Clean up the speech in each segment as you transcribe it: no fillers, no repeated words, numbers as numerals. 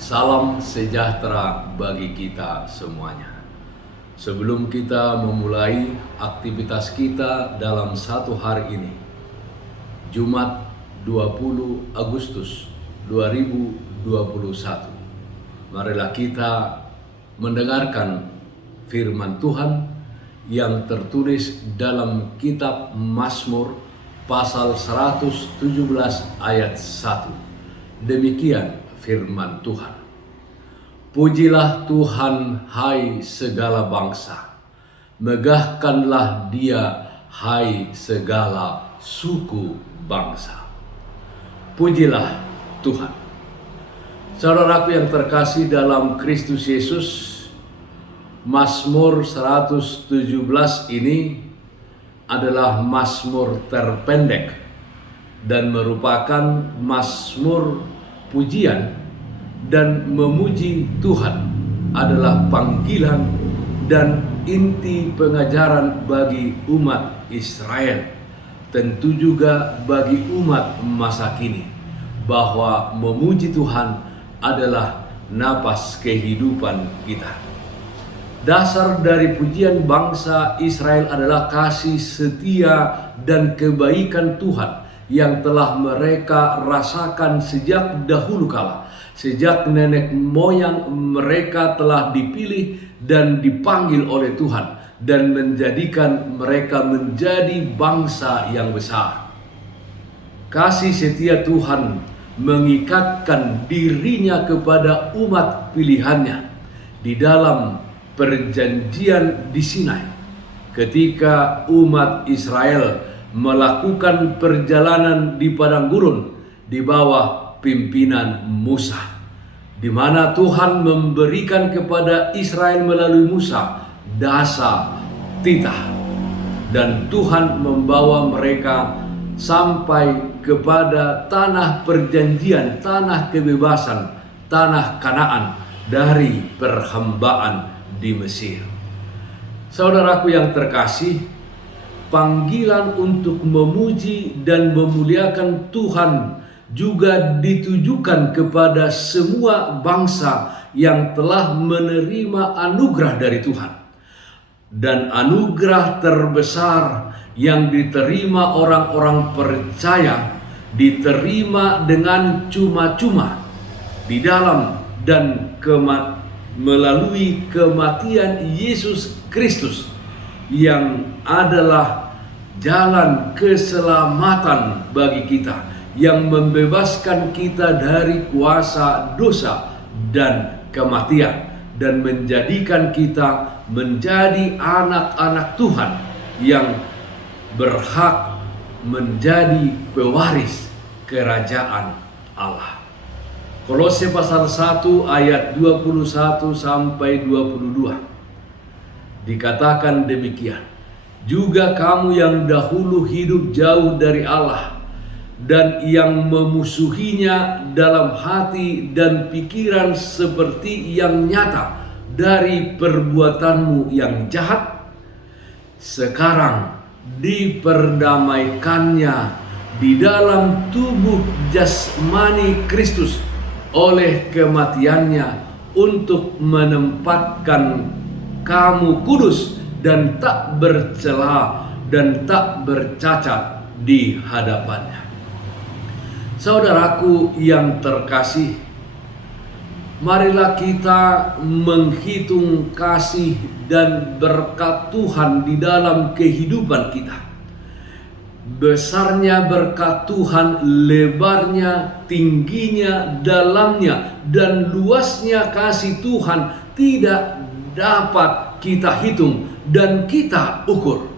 Salam sejahtera bagi kita semuanya. Sebelum kita memulai aktivitas kita dalam satu hari ini, Jumat 20 Agustus 2021, marilah kita mendengarkan firman Tuhan yang tertulis dalam kitab Mazmur pasal 117 ayat 1. Demikian firman Tuhan. Pujilah Tuhan, hai segala bangsa. Megahkanlah Dia, hai segala suku bangsa. Pujilah Tuhan. Saudaraku yang terkasih dalam Kristus Yesus, Mazmur 117 ini adalah mazmur terpendek dan merupakan mazmur pujian dan memuji Tuhan adalah panggilan dan inti pengajaran bagi umat Israel, tentu juga bagi umat masa kini, bahwa memuji Tuhan adalah napas kehidupan kita. Dasar dari pujian bangsa Israel adalah kasih setia dan kebaikan Tuhan yang telah mereka rasakan sejak dahulu kala. Sejak nenek moyang mereka telah dipilih dan dipanggil oleh Tuhan dan menjadikan mereka menjadi bangsa yang besar. Kasih setia Tuhan mengikatkan dirinya kepada umat pilihannya di dalam perjanjian di Sinai, ketika umat Israel melakukan perjalanan di padang gurun di bawah pimpinan Musa, di mana Tuhan memberikan kepada Israel melalui Musa dasa titah, dan Tuhan membawa mereka sampai kepada tanah perjanjian, tanah kebebasan, tanah Kanaan dari perhambaan di Mesir. Saudaraku yang terkasih, panggilan untuk memuji dan memuliakan Tuhan juga ditujukan kepada semua bangsa yang telah menerima anugerah dari Tuhan. Dan anugerah terbesar yang diterima orang-orang percaya diterima dengan cuma-cuma di dalam dan melalui kematian Yesus Kristus yang adalah jalan keselamatan bagi kita, yang membebaskan kita dari kuasa dosa dan kematian dan menjadikan kita menjadi anak-anak Tuhan yang berhak menjadi pewaris kerajaan Allah. Kolose pasal 1 ayat 21 sampai 22 dikatakan demikian. Juga kamu yang dahulu hidup jauh dari Allah dan yang memusuhinya dalam hati dan pikiran seperti yang nyata dari perbuatanmu yang jahat, sekarang diperdamaikannya di dalam tubuh jasmani Kristus oleh kematiannya, untuk menempatkan kamu kudus dan tak bercela dan tak bercacat di hadapannya. Saudaraku yang terkasih, marilah kita menghitung kasih dan berkat Tuhan di dalam kehidupan kita. Besarnya berkat Tuhan, lebarnya, tingginya, dalamnya, dan luasnya kasih Tuhan tidak dapat kita hitung dan kita ukur.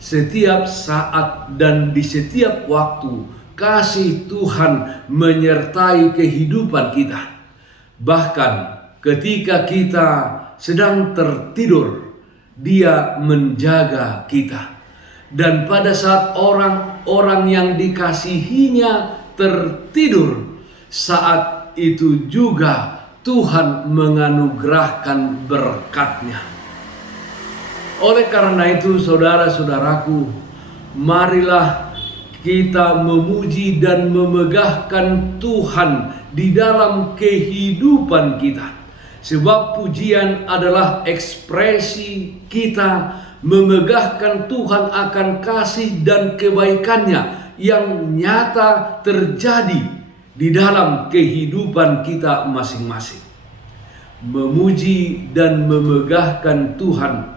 Setiap saat dan di setiap waktu, kasih Tuhan menyertai kehidupan kita. Bahkan ketika kita sedang tertidur, Dia menjaga kita. Dan pada saat orang-orang yang dikasihinya tertidur, saat itu juga Tuhan menganugerahkan berkat-Nya. Oleh karena itu, saudara-saudaraku, marilah kita memuji dan memegahkan Tuhan di dalam kehidupan kita. Sebab pujian adalah ekspresi kita memegahkan Tuhan akan kasih dan kebaikannya yang nyata terjadi di dalam kehidupan kita masing-masing. Memuji dan memegahkan Tuhan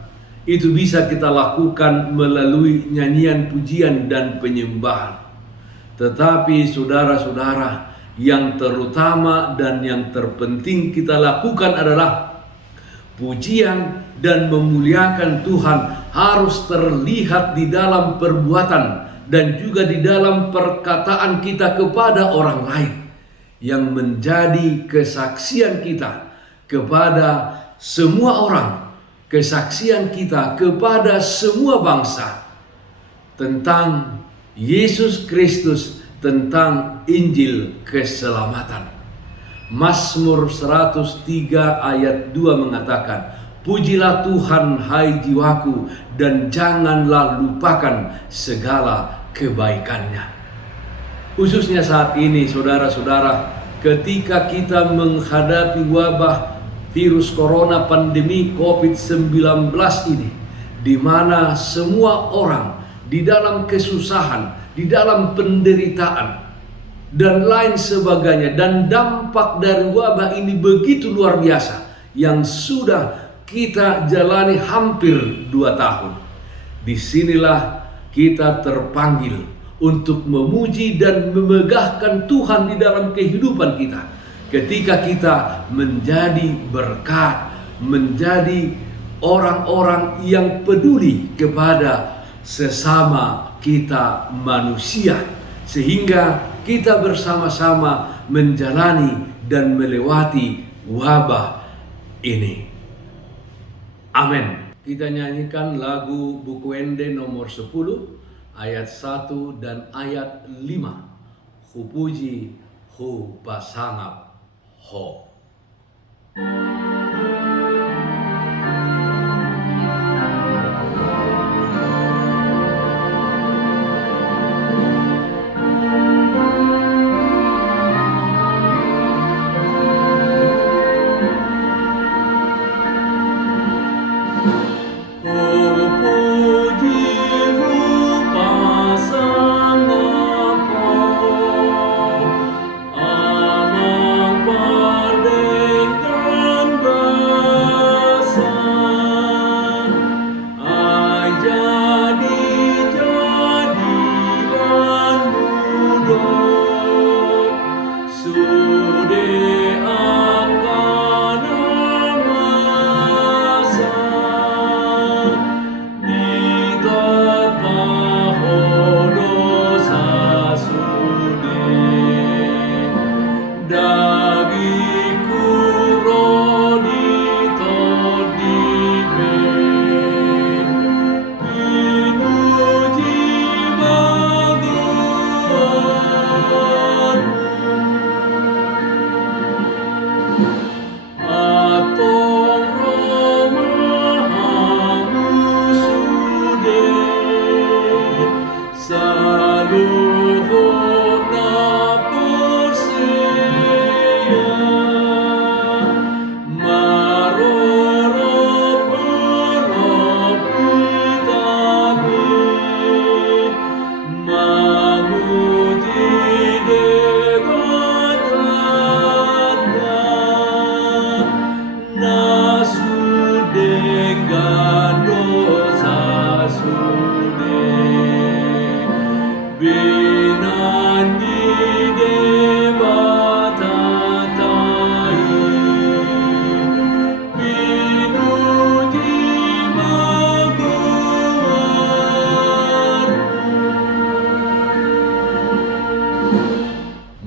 itu bisa kita lakukan melalui nyanyian pujian dan penyembahan. Tetapi saudara-saudara, yang terutama dan yang terpenting kita lakukan adalah pujian dan memuliakan Tuhan harus terlihat di dalam perbuatan dan juga di dalam perkataan kita kepada orang lain, yang menjadi kesaksian kita kepada semua orang, kesaksian kita kepada semua bangsa tentang Yesus Kristus, tentang Injil keselamatan. Mazmur 103 ayat 2 mengatakan, "Pujilah Tuhan hai jiwaku, dan janganlah lupakan segala kebaikannya." Khususnya saat ini saudara-saudara, ketika kita menghadapi wabah virus corona, pandemi COVID-19 ini, di mana semua orang di dalam kesusahan, di dalam penderitaan, dan lain sebagainya, dan dampak dari wabah ini begitu luar biasa yang sudah kita jalani hampir 2 tahun. Disinilah kita terpanggil untuk memuji dan memegahkan Tuhan di dalam kehidupan kita. Ketika kita menjadi berkat, menjadi orang-orang yang peduli kepada sesama kita manusia, sehingga kita bersama-sama menjalani dan melewati wabah ini. Amin. Kita nyanyikan lagu Buku Ende nomor 10 ayat 1 dan ayat 5. Hu puji, hu pasangap, ho.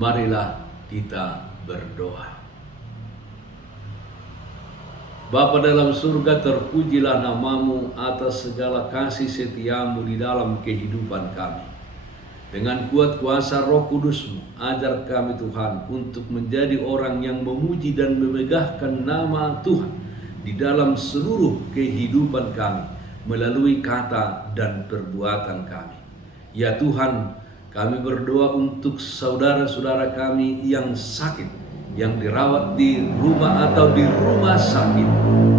Marilah kita berdoa. Bapa dalam surga, terpujilah namamu atas segala kasih setiamu di dalam kehidupan kami. Dengan kuat kuasa Roh Kudus-Mu, ajar kami Tuhan untuk menjadi orang yang memuji dan memegahkan nama Tuhan di dalam seluruh kehidupan kami, melalui kata dan perbuatan kami. Ya Tuhan, Kami berdoa untuk saudara-saudara kami yang sakit, yang dirawat di rumah atau di rumah sakit.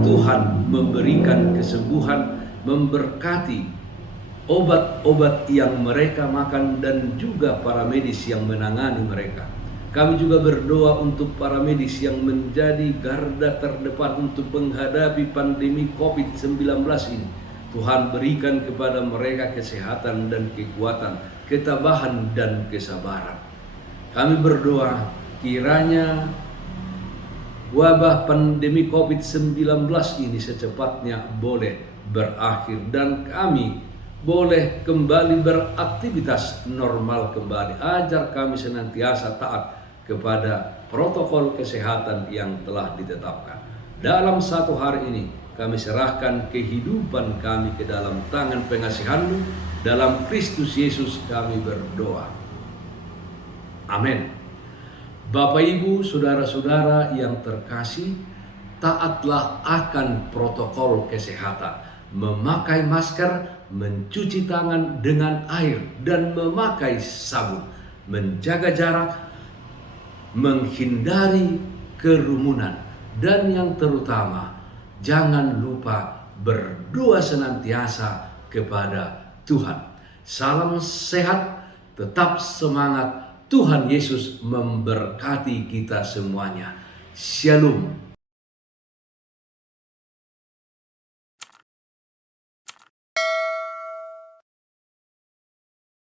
Tuhan memberikan kesembuhan, memberkati obat-obat yang mereka makan dan juga para medis yang menangani mereka. Kami juga berdoa untuk para medis yang menjadi garda terdepan untuk menghadapi pandemi COVID-19 ini. Tuhan berikan kepada mereka kesehatan dan kekuatan, ketabahan dan kesabaran. Kami berdoa kiranya wabah pandemi COVID-19 ini secepatnya boleh berakhir dan kami boleh kembali beraktivitas normal kembali. Ajar kami senantiasa taat kepada protokol kesehatan yang telah ditetapkan. Dalam satu hari ini kami serahkan kehidupan kami ke dalam tangan pengasihan-Mu. Dalam Kristus Yesus kami berdoa. Amin. Bapak, Ibu, saudara-saudara yang terkasih, taatlah akan protokol kesehatan. Memakai masker, mencuci tangan dengan air, dan memakai sabun. Menjaga jarak, menghindari kerumunan, dan yang terutama, jangan lupa berdoa senantiasa kepada Tuhan. Salam sehat, tetap semangat. Tuhan Yesus memberkati kita semuanya. Shalom.